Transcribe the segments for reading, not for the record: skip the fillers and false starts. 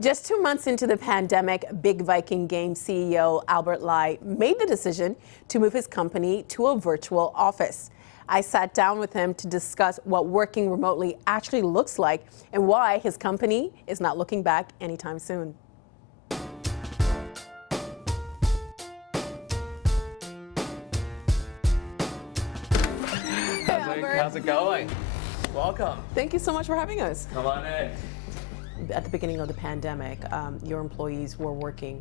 Just 2 months into the pandemic, Big Viking Games CEO Albert Lai made the decision to move his company to a virtual office. I sat down with him to discuss what working remotely actually looks like and why his company is not looking back anytime soon. How's it going? Welcome. Thank you so much for having us. Come on in. At the beginning of the pandemic, your employees were working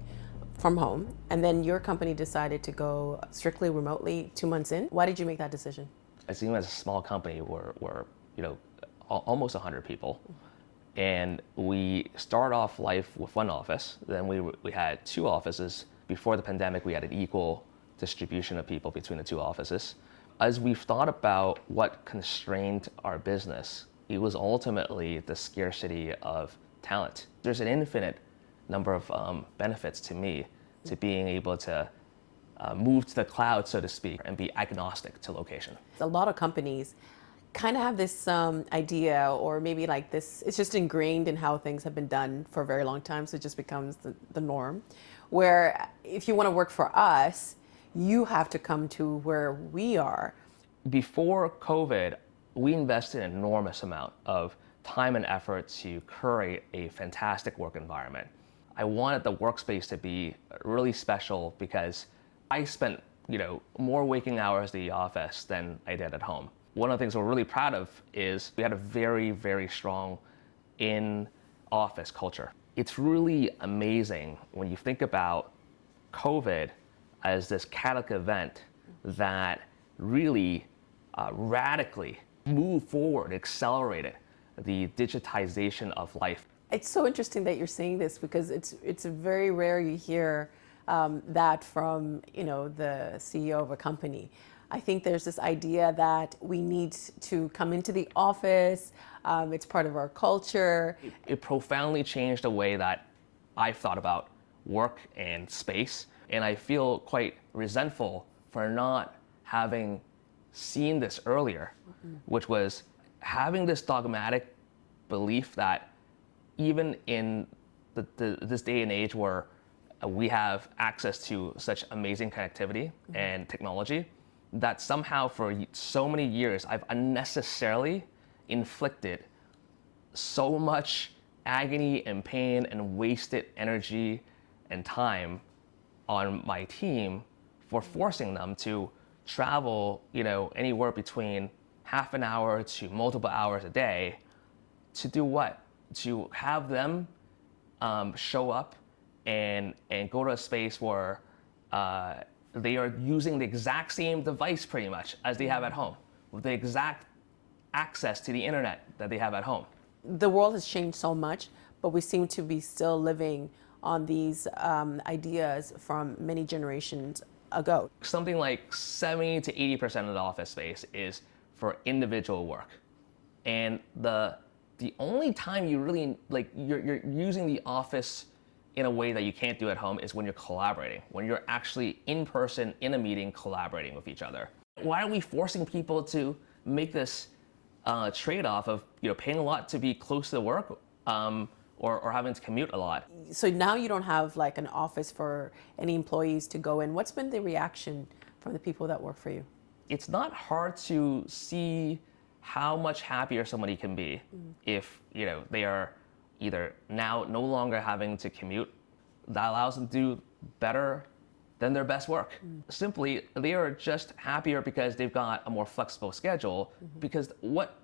from home, and then your company decided to go strictly remotely 2 months in. Why did you make that decision? As even as a small company, we're almost 100 people, and we started off life with one office. Then we had two offices. Before the pandemic, we had an equal distribution of people between the two offices. As we've thought about what constrained our business, it was ultimately the scarcity of talent. There's an infinite number of benefits to me to being able to move to the cloud, so to speak, and be agnostic to location. A lot of companies kind of have this idea, or maybe like this, it's just ingrained in how things have been done for a very long time, so it just becomes the norm, where if you want to work for us, you have to come to where we are. Before COVID, we invested an enormous amount of time and effort to curate a fantastic work environment. I wanted the workspace to be really special because I spent, more waking hours at the office than I did at home. One of the things we're really proud of is we had a very, very strong in-office culture. It's really amazing when you think about COVID as this catalytic event that really radically moved forward, accelerated the digitization of life. It's so interesting that you're saying this, because it's very rare you hear that from the CEO of a company. I think there's this idea that we need to come into the office. It's part of our culture. It profoundly changed the way that I've thought about work and space, and I feel quite resentful for not having seen this earlier, which was having this dogmatic belief that even in this day and age where we have access to such amazing connectivity and technology, that somehow for so many years I've unnecessarily inflicted so much agony and pain and wasted energy and time on my team for forcing them to travel, anywhere between half an hour to multiple hours a day to do what? To have them show up and go to a space where they are using the exact same device pretty much as they have at home, with the exact access to the internet that they have at home. The world has changed so much, but we seem to be still living on these ideas from many generations ago. Something like 70 to 80% of the office space is for individual work. And the only time you really, you're using the office in a way that you can't do at home is when you're collaborating, when you're actually in person, in a meeting, collaborating with each other. Why are we forcing people to make this trade-off of paying a lot to be close to work or having to commute a lot? So now you don't have like an office for any employees to go in. What's been the reaction from the people that work for you? It's not hard to see how much happier somebody can be if they are either now no longer having to commute. That allows them to do better than their best work. Simply, they are just happier because they've got a more flexible schedule, because what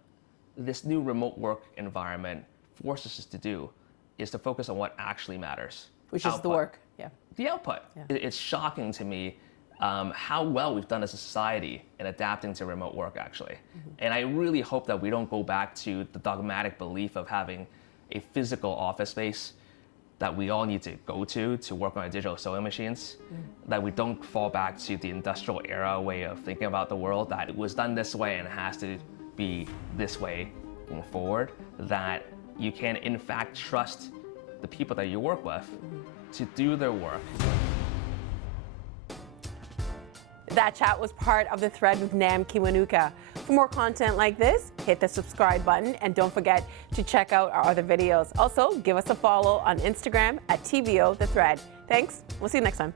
this new remote work environment forces us to do is to focus on what actually matters. Which is the work, yeah. The output. Yeah. It's shocking to me how well we've done as a society in adapting to remote work, actually. And I really hope that we don't go back to the dogmatic belief of having a physical office space that we all need to go to work on our digital sewing machines, that we don't fall back to the industrial era way of thinking about the world, that it was done this way and has to be this way going forward, that you can in fact trust the people that you work with to do their work. That chat was part of The Thread with Nam Kiwanuka. For more content like this, hit the subscribe button and don't forget to check out our other videos. Also, give us a follow on Instagram at TVO The Thread. Thanks. We'll see you next time.